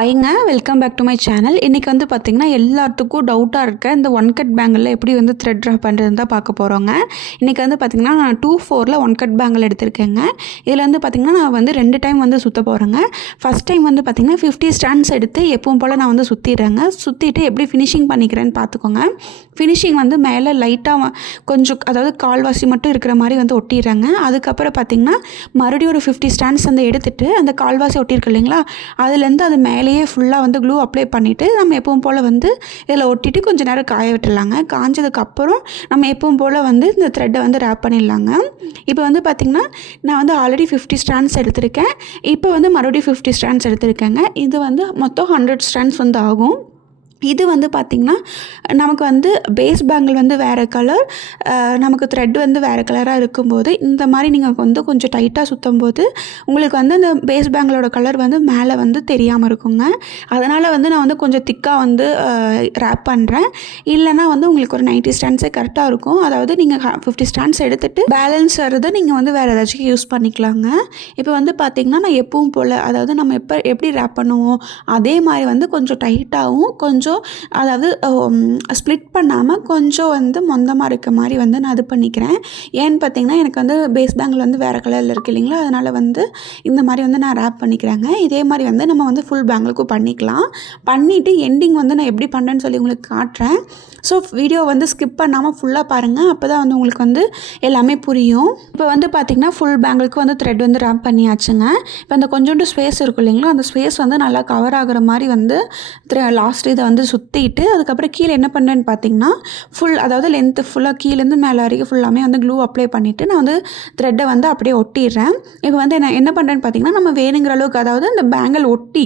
ஹாய்ங்க, welcome back to my channel. இன்றைக்கி வந்து பார்த்திங்கன்னா எல்லாத்துக்கும் டவுட்டாக இருக்க இந்த ஒன் கட் பேங்கிளில் எப்படி வந்து த்ரெட் ட்ரா பண்ணுறதுன்னு தான் பார்க்க போகிறோங்க. இன்றைக்கி வந்து பார்த்திங்கன்னா நான் 2/4 ஒன் கட் பேங்கிள் எடுத்திருக்கேங்க. இதில் வந்து பார்த்திங்கன்னா நான் வந்து 2 டைம் வந்து சுற்ற போகிறேங்க. ஃபஸ்ட் டைம் வந்து பார்த்திங்கன்னா 50 ஸ்டாண்ட்ஸ் எடுத்து எப்பவும் போல் நான் வந்து சுற்றிடுறேங்க. சுற்றிட்டு எப்படி ஃபினிஷிங் பண்ணிக்கிறேன்னு பார்த்துக்கோங்க. ஃபினிஷிங் வந்து மேலே லைட்டாக கொஞ்சம் அதாவது கால்வாசி மட்டும் இருக்கிற மாதிரி வந்து ஒட்டிடுறேங்க. அதுக்கப்புறம் பார்த்திங்கன்னா மறுபடியும் ஒரு 50 ஸ்டாண்ட்ஸ் வந்து எடுத்துகிட்டு அந்த கால்வாசி ஒட்டியிருக்கு இல்லைங்களா, அதுலேருந்து அது மேலேயே ஃபுல்லாக வந்து க்ளூ அப்ளை பண்ணிவிட்டு நம்ம எப்பவும் போல் வந்து இதில் ஒட்டிட்டு கொஞ்சம் நேரம் காய விட்டுடலாங்க. காஞ்சதுக்கப்புறம் நம்ம எப்பவும் போல் வந்து இந்த த்ரெட்டை வந்து ரேப் பண்ணிடலாங்க. இப்போ வந்து பார்த்திங்கன்னா நான் வந்து ஆல்ரெடி 50 ஸ்டாண்ட்ஸ் எடுத்திருக்கேன். இப்போ வந்து மறுபடியும் 50 ஸ்டாண்ட்ஸ் எடுத்திருக்கேங்க. இது வந்து மொத்தம் 100 ஸ்டாண்ட்ஸ் வந்து ஆகும். இது வந்து பார்த்திங்கன்னா நமக்கு வந்து பேஸ் பேங்கிள் வந்து வேறு கலர், நமக்கு த்ரெட் வந்து வேறு கலராக இருக்கும்போது இந்த மாதிரி நீங்கள் வந்து கொஞ்சம் டைட்டாக சுற்றும் போது உங்களுக்கு வந்து அந்த பேஸ் பேங்கிளோட கலர் வந்து மேலே வந்து தெரியாமல் இருக்குங்க. அதனால் வந்து நான் வந்து கொஞ்சம் திக்காக வந்து ரேப் பண்ணுறேன். இல்லைனா வந்து உங்களுக்கு ஒரு 90 ஸ்டாண்ட்ஸே கரெக்டாக இருக்கும். அதாவது நீங்கள் 50 ஸ்டாண்ட்ஸ் எடுத்துகிட்டு பேலன்ஸ் வரதை நீங்கள் வந்து வேறு ஏதாச்சும் யூஸ் பண்ணிக்கலாங்க. இப்போ வந்து பார்த்திங்கன்னா நான் எப்பவும் போல் அதாவது நம்ம எப்படி ரேப் பண்ணுவோம் அதே மாதிரி வந்து கொஞ்சம் டைட்டாகவும் கொஞ்சம் அதாவது ஸ்ப்ளிட் பண்ணாமல் கொஞ்சம் வந்து மொந்தமாக இருக்க மாதிரி வந்து நான் இது பண்ணிக்கிறேன். ஏன்னு பார்த்தீங்கன்னா எனக்கு வந்து பேஸ் பேங்கிள் வந்து வேறு கலரில் இருக்குது இல்லைங்களா, அதனால் வந்து இந்த மாதிரி வந்து நான் ரேப் பண்ணிக்கிறேங்க. இதே மாதிரி வந்து நம்ம வந்து ஃபுல் பேங்கிளுக்கும் பண்ணிக்கலாம். பண்ணிவிட்டு எண்டிங் வந்து நான் எப்படி பண்ணுறேன்னு சொல்லி உங்களுக்கு காட்டுறேன். ஸோ வீடியோ வந்து ஸ்கிப் பண்ணாமல் ஃபுல்லாக பாருங்கள். அப்போ தான் வந்து உங்களுக்கு வந்து எல்லாமே புரியும். இப்போ வந்து பார்த்திங்கன்னா ஃபுல் பேங்கிளுக்கு வந்து த்ரெட் வந்து ரேப் பண்ணியாச்சுங்க. இப்போ அந்த கொஞ்சோண்டு ஸ்பேஸ் இருக்கும் இல்லைங்களா, அந்த ஸ்பேஸ் வந்து நல்லா கவர் ஆகிற மாதிரி வந்து லாஸ்ட் இதை வந்து சுற்றிட்டு அதுக்கப்புறம் கீழே என்ன பண்ணுறேன்னு பார்த்தீங்கன்னா அதாவது லென்த்து ஃபுல்லாக கீழேருந்து மேலே வரைக்கும் ஃபுல்லாமே வந்து க்ளூ அப்ளை பண்ணிவிட்டு நான் வந்து த்ரெட்டை வந்து அப்படியே ஒட்டிடுறேன். இப்போ வந்து நான் என்ன பண்ணுறேன்னு பார்த்தீங்கன்னா நம்ம வேணுங்கிற அளவுக்கு அதாவது இந்த பேங்கிள் ஒட்டி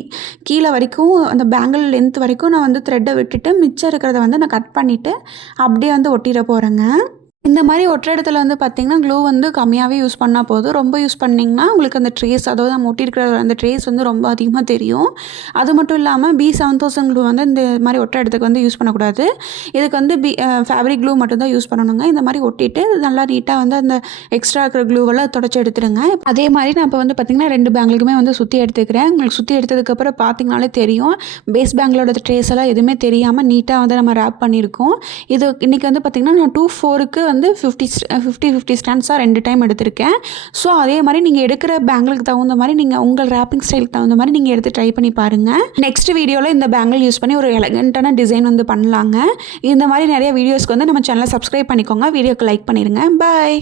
கீழே வரைக்கும் அந்த பேங்கிள் லென்த் வரைக்கும் நான் வந்து த்ரெட்டை விட்டுட்டு மிச்சம் இருக்கிறத வந்து நான் கட் பண்ணிவிட்டு அப்படியே வந்து ஒட்டிட போகிறேங்க. இந்த மாதிரி ஒற்றை இடத்துல வந்து பார்த்திங்கன்னா க்ளூ வந்து கம்மியாகவே யூஸ் பண்ணால் போதும். ரொம்ப யூஸ் பண்ணிங்கன்னா உங்களுக்கு அந்த ட்ரேஸ் அதாவது நம்ம ஒட்டியிருக்கிற அந்த ட்ரேஸ் வந்து ரொம்ப அதிகமாக தெரியும். அது மட்டும் இல்லாமல் B7000 க்ளூ வந்து இந்த மாதிரி ஒற்றை இடத்துக்கு வந்து யூஸ் பண்ணக்கூடாது. இதுக்கு வந்து ஃபேப்ரிக் க்ளூ மட்டும்தான் யூஸ் பண்ணணுங்க. இந்த மாதிரி ஒட்டிட்டு நல்லா நீட்டாக வந்து அந்த எக்ஸ்ட்ரா இருக்கிற க்ளூவெல்லாம் தொடச்சி எடுத்துருங்க. அதே மாதிரி நான் இப்போ வந்து பார்த்திங்கன்னா 2 பேங்கிளுக்குமே வந்து சுற்றி எடுத்துக்கிறேன். உங்களுக்கு சுற்றி எடுத்ததுக்கப்புறம் பார்த்திங்கனாலே தெரியும் பேஸ் பேங்கிளோட ட்ரேஸ் எல்லாம் எதுவுமே தெரியாமல் நீட்டாக வந்து நம்ம ரேப் பண்ணியிருக்கோம். இது இன்றைக்கி வந்து பார்த்திங்கன்னா நான் 2/4க்கு வந்து 50 ஸ்டாண்ட்ஸாக 2 டைம் எடுத்திருக்கேன். ஸோ அதே மாதிரி நீங்கள் எடுக்கிற பேங்கிளுக்கு தகுந்த மாதிரி நீங்கள் உங்கள் ரேப்பிங் ஸ்டைலுக்கு தகுந்த மாதிரி நீங்கள் எடுத்து ட்ரை பண்ணி பாருங்கள். நெக்ஸ்ட் வீடியோவில் இந்த பேங்கிள் யூஸ் பண்ணி ஒரு எலகண்ட்டான டிசைன் வந்து பண்ணலாங்க. இந்த மாதிரி நிறைய வீடியோஸ்க்கு வந்து நம்ம சேனலை சப்ஸ்கிரைப் பண்ணிக்கோங்க. வீடியோக்கு லைக் பண்ணிடுங்க. பாய்.